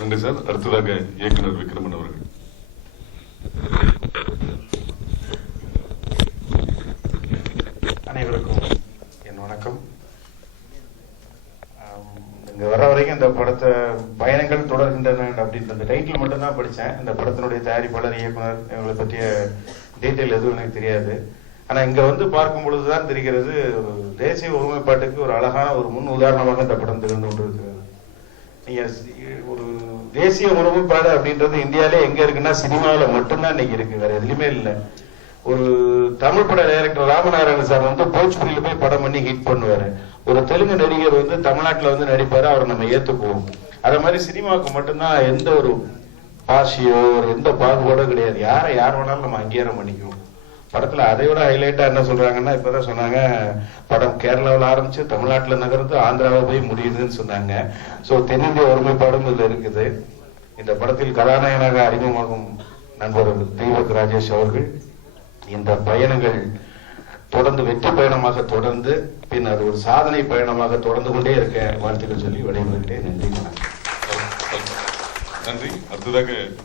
நன்றி சார். அடுத்ததாக இயக்குனர் விக்ரமன் அவர்கள். அனைவருக்கும் என் வணக்கம். இங்க வர வரைக்கும் இந்த படத்தை பயணங்கள் தொடர்கின்றன அப்படின்ற அந்த டைட்டில் மட்டும்தான் படித்தேன். இந்த படத்தினுடைய தயாரிப்பாளர், இயக்குனர் இவங்களை பற்றிய டீட்டெயில் எதுவும் எனக்கு தெரியாது. ஆனா இங்க வந்து பார்க்கும் பொழுதுதான் தெரிகிறது, ஒரு தேசிய ஒருமைப்பாட்டுக்கு ஒரு அழகான ஒரு முன் உதாரணமாக இந்த படம் திகழ்ந்து கொண்டிருக்கிறது. நீங்க ஒரு தேசிய ஒருமைப்பாடு அப்படின்றது இந்தியாவிலே எங்க இருக்குன்னா சினிமாவில் மட்டும்தான் இன்னைக்கு இருக்கு, வேற எதுலையுமே இல்லை. ஒரு தமிழ் பட டைரக்டர் ராமநாராயணன் சார் வந்து போச்சுப்புரியில போய் படம் பண்ணி ஹிட் பண்ணுவாரு. ஒரு தெலுங்கு நடிகர் வந்து தமிழ்நாட்டில் வந்து நடிப்பாரு, அவரை நம்ம ஏத்துக்குவோம். அதே மாதிரி சினிமாவுக்கு மட்டும்தான் எந்த ஒரு பாஷையோ ஒரு எந்த பாகுபாடோ கிடையாது. யார் வேணாலும் நம்ம அங்கீகாரம் பண்ணிக்குவோம். படத்துல அதை விட ஹைலைட்டா என்ன சொல்றாங்கன்னா, இப்பதான் சொன்னாங்க, படம் கேரளாவில் ஆரம்பிச்சு தமிழ்நாட்டில் நகர்ந்து ஆந்திராவில் போய் முடியுதுன்னு சொன்னாங்க. ஸோ தென்னிந்திய ஒருமைப்பாடும் இதுல இருக்குது. இந்த படத்தில் கதாநாயகனாக அறிமுகமாகும் நண்பர் தீபக் ராஜேஷ் அவர்கள் இந்த பயணங்கள் தொடர்ந்து வெற்றி பயணமாக தொடர்ந்து பின் அது ஒரு சாதனை பயணமாக தொடர்ந்து கொண்டே இருக்க வாழ்த்துக்கள் சொல்லி விடைபெறுகிறேன். நன்றி, வணக்கம். நன்றி. அடுத்ததாக